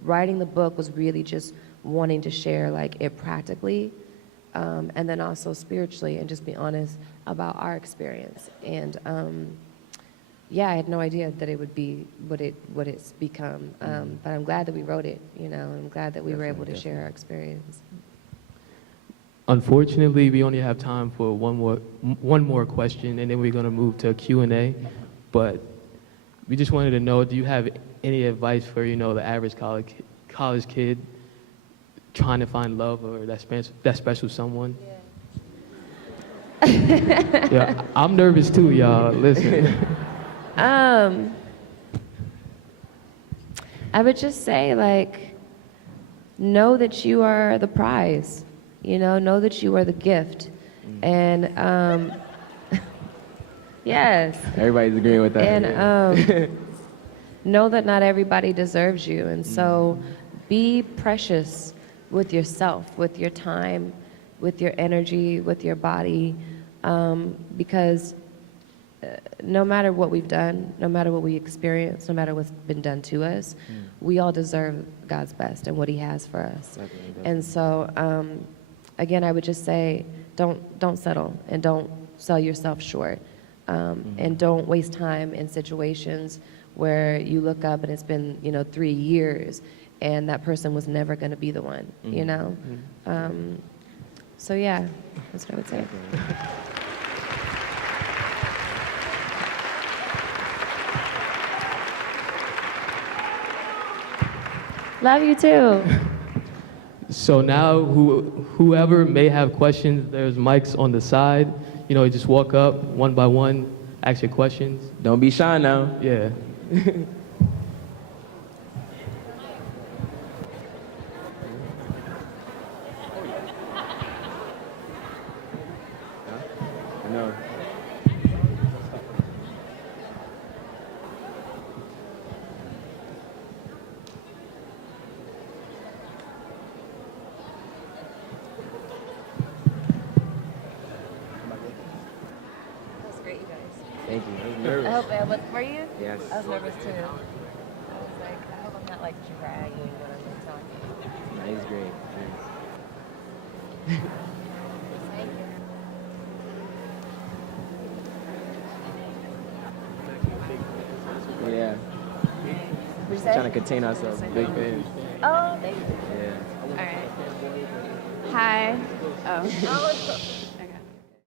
writing the book was really just wanting to share like it practically, and then also spiritually, and just be honest about our experience. And I had no idea that it would be what it's become. But I'm glad that we wrote it, I'm glad that we were able to share our experience. Unfortunately, we only have time for one more question, and then we're going to move to Q&A. But we just wanted to know, do you have any advice for, the average college kid trying to find love or that special someone? Yeah, I'm nervous too, y'all. Listen. I would just say, know that you are the prize. Know that you are the gift. And, yes. Everybody's agreeing with that. And know that not everybody deserves you. And so be precious with yourself, with your time, with your energy, with your body, because no matter what we've done, no matter what we experience, no matter what's been done to us, we all deserve God's best and what he has for us. Definitely. And so, again, I would just say, don't settle and don't sell yourself short. And don't waste time in situations where you look up and it's been, 3 years and that person was never going to be the one, So yeah, that's what I would say. Love you too. So now whoever may have questions, there's mics on the side. Just walk up one by one, ask your questions. Don't be shy now. Yeah. No. Thank you. I was nervous. I hope, were you? Yes. I was nervous too. I was like, I hope I'm not dragging when I'm talking. No, he's great. Thank you. Yeah. What'd you say? Trying to contain ourselves. Big fans. Oh, thank you. Yeah. All right. Hi. Oh.